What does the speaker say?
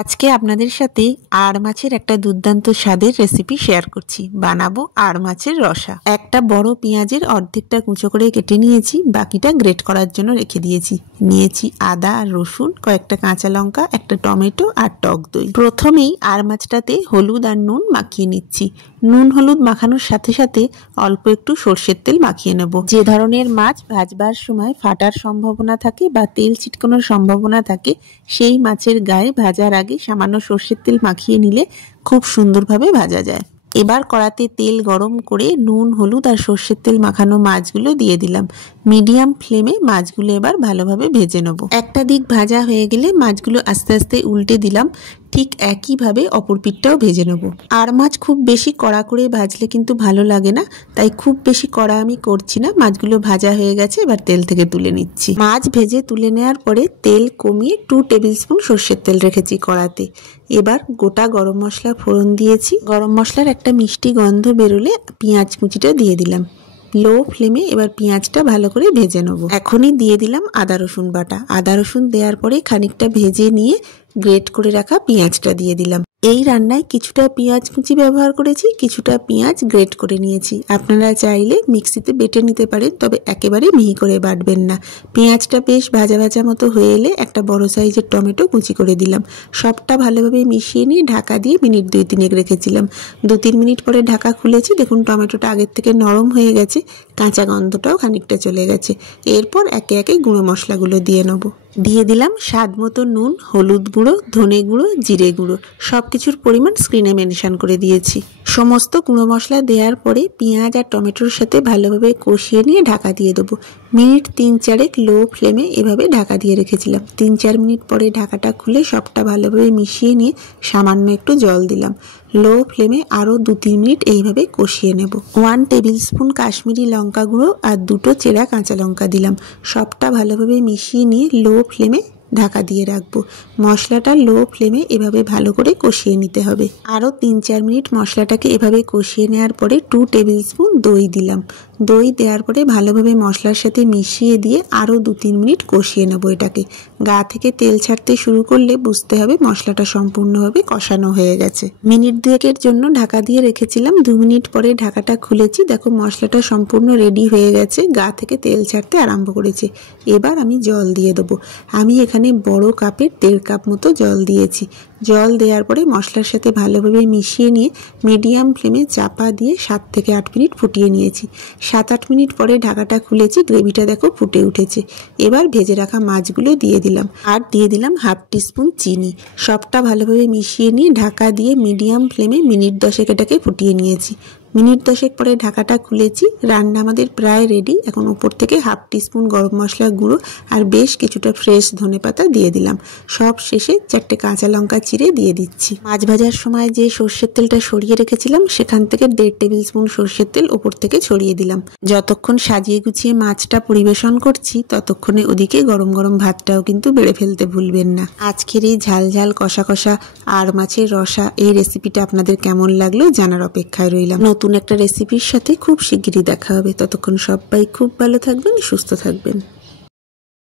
আজকে আপনাদের সাথে আড় মাছের একটা দুর্দান্ত স্বাদের রেসিপি শেয়ার করছি। বানাবো আড় মাছের রসা। একটা বড় পেঁয়াজের অর্ধেকটা কুচো করে কেটে নিয়েছি, বাকিটা গ্রেট করার জন্য রেখে দিয়েছি। নিয়েছি আদা আর রসুন, কয়েকটা কাঁচা লঙ্কা, একটা টমেটো আর টক দই। প্রথমেই আড় মাছটাতে হলুদ আর নুন মাখিয়ে নিচ্ছি। নুন হলুদ মাখানোর সাথে সাথে অল্প একটু সর্ষের তেল মাখিয়ে নেব। যে ধরনের মাছ ভাজবার সময় ফাটার সম্ভাবনা থাকে বা তেল ছিটকানোর সম্ভাবনা থাকে, সেই মাছের গায়ে ভাজার আগে সামান্য সর্ষের তেল মাখিয়ে নিলে খুব সুন্দরভাবে ভাজা যায়। এবার কড়াতে তেল গরম করে নুন হলুদ আর সর্ষের তেল মাখানো মাছগুলো দিয়ে দিলাম। মিডিয়াম ফ্লেমে মাছগুলো এবার ভালোভাবে ভেজে নেব। একটা দিক ভাজা হয়ে গেলে মাছগুলো আস্তে আস্তে উল্টে দিলাম। ঠিক একইভাবে অপর পিঠটাও ভেজে নেব। আর মাছ খুব বেশি কড়া করে ভাজলে কিন্তু ভালো লাগে না, তাই খুব বেশি কড়া আমি করছি না। মাছগুলো ভাজা হয়ে গেছে, এবার তেল থেকে তুলে নিচ্ছি। মাছ ভেজে তুলে নেওয়ার পরে তেল কমিয়ে 2 টেবিল স্পুন সর্ষের তেল রেখেছি কড়াতে। এবার গোটা গরম মশলা ফোড়ন দিয়েছি। গরম মশলার একটা মিষ্টি গন্ধ বেরোলে পেঁয়াজ কুচিটা দিয়ে দিলাম। লো ফ্লেমে এবার পেঁয়াজটা ভালো করে ভেজে নেব। এখনই দিয়ে দিলাম আদা রসুন বাটা। আদা রসুন দেওয়ার পরে খানিকটা ভেজে নিয়ে গ্রেট করে রাখা পেঁয়াজটা দিয়ে দিলাম। এই রান্নায় কিছুটা পেঁয়াজ কুচি ব্যবহার করেছি, কিছুটা পেঁয়াজ গ্রেট করে নিয়েছি। আপনারা চাইলে মিক্সিতে বেটে নিতে পারেন, তবে একেবারে মিহি করে বাটবেন না। পেঁয়াজটা বেশ ভাজা ভাজা মতো হয়ে এলে একটা বড় সাইজের টমেটো কুচি করে দিলাম। সবটা ভালোভাবে মিশিয়ে নিয়ে ঢাকা দিয়ে মিনিট 2-3 রেখেছিলাম। 2-3 মিনিট পরে ঢাকা খুলেছি। দেখুন টমেটোটা আগের থেকে নরম হয়ে গেছে, কাঁচা গন্ধটাও খানিকটা চলে গেছে। এরপর একে একে গুঁড়ো মশলাগুলো দিয়ে নেব। দিয়ে দিলাম স্বাদ মতো নুন, হলুদ গুঁড়ো, ধনে গুঁড়ো, জিরে গুঁড়ো। সব কিছুর পরিমাণ স্ক্রিনে মেনশন করে দিয়েছি। সমস্ত গুঁড়ো মশলা দেওয়ার পরে পেঁয়াজ আর টমেটোর সাথে ভালোভাবে কষিয়ে নিয়ে ঢাকা দিয়ে দেবো। মিনিট 3-4 লো ফ্লেমে এভাবে ঢাকা দিয়ে রেখেছিলাম। 3-4 মিনিট পরে ঢাকাটা খুলে সবটা ভালোভাবে মিশিয়ে নিয়ে সামান্য একটু জল দিলাম। লো ফ্লেমে আরও 2-3 মিনিট এইভাবে কষিয়ে নেব। 1 টেবিল স্পুন কাশ্মীরি লঙ্কা গুঁড়ো আর 2টো চেরা কাঁচা লঙ্কা দিলাম। সবটা ভালোভাবে মিশিয়ে নিয়ে লো ফ্লেমে ঢাকা দিয়ে রাখবো। মশলাটা লো ফ্লেমে এভাবে ভালো করে কষিয়ে নিতে হবে। আরও 3-4 মিনিট মশলাটাকে এভাবে কষিয়ে নেওয়ার পরে 2 টেবিল স্পুন দই দিলাম। দই দেওয়ার পরে ভালোভাবে মশলার সাথে মিশিয়ে দিয়ে আরও 2-3 মিনিট কষিয়ে নেবো এটাকে। গা থেকে তেল ছাড়তে শুরু করলে বুঝতে হবে মশলাটা সম্পূর্ণভাবে কষানো হয়ে গেছে। মিনিট 2-এর জন্য ঢাকা দিয়ে রেখেছিলাম। 2 মিনিট পরে ঢাকাটা খুলেছি। দেখো মশলাটা সম্পূর্ণ রেডি হয়ে গেছে, গা থেকে তেল ছাড়তে আরম্ভ করেছে। এবার আমি জল দিয়ে দেবো। আমি এখানে বড় কাপের 1.5 কাপ মতো জল দিয়েছি। জল দেওয়ার পরে মশলার সাথে ভালোভাবে মিশিয়ে নিয়ে মিডিয়াম ফ্লেমে চাপা দিয়ে 7 থেকে 8 মিনিট ফুটিয়ে নিয়েছি। 7-8 মিনিট পরে ঢাকাটা খুলেছি। গ্রেভিটা দেখো ফুটে উঠেছে। এবার ভেজে রাখা মাছগুলো দিয়ে দিলাম, আর দিয়ে দিলাম 1/2 টিস্পুন চিনি। সবটা ভালোভাবে মিশিয়ে নিয়ে ঢাকা দিয়ে মিডিয়াম ফ্লেমে মিনিট 10 এটাকে ফুটিয়ে নিয়েছি। মিনিট 10 পরে ঢাকাটা খুলেছি। রান্না আমাদের প্রায় রেডি। এখন উপর থেকে 1/2 টিস্পুন গরম মশলা গুঁড়ো আর বেশ কিছুটা ফ্রেশ ধনেপাতা দিয়ে দিলাম। সব শেষে 4টে কাঁচা লঙ্কা চিড়ে দিয়ে দিচ্ছি। মাছ ভাজার সময় যে সর্ষের তেলটা সরিয়ে রেখেছিলাম, সেখান থেকে 1.5 টেবিল স্পুন সর্ষের তেল উপর থেকে ছড়িয়ে দিলাম। যতক্ষণ সাজিয়ে গুছিয়ে মাছটা পরিবেশন করছি, ততক্ষণে ওদিকে গরম গরম ভাতটাও কিন্তু বেড়ে ফেলতে ভুলবেন না। আজকের এই ঝাল ঝাল কষা কষা আড় মাছের রসা এই রেসিপিটা আপনাদের কেমন লাগলো জানার অপেক্ষায় রইলাম। নতুন একটা রেসিপির সাথে খুব শিগগিরই দেখা হবে। ততক্ষণ সবাই খুব ভালো থাকবেন, সুস্থ থাকবেন।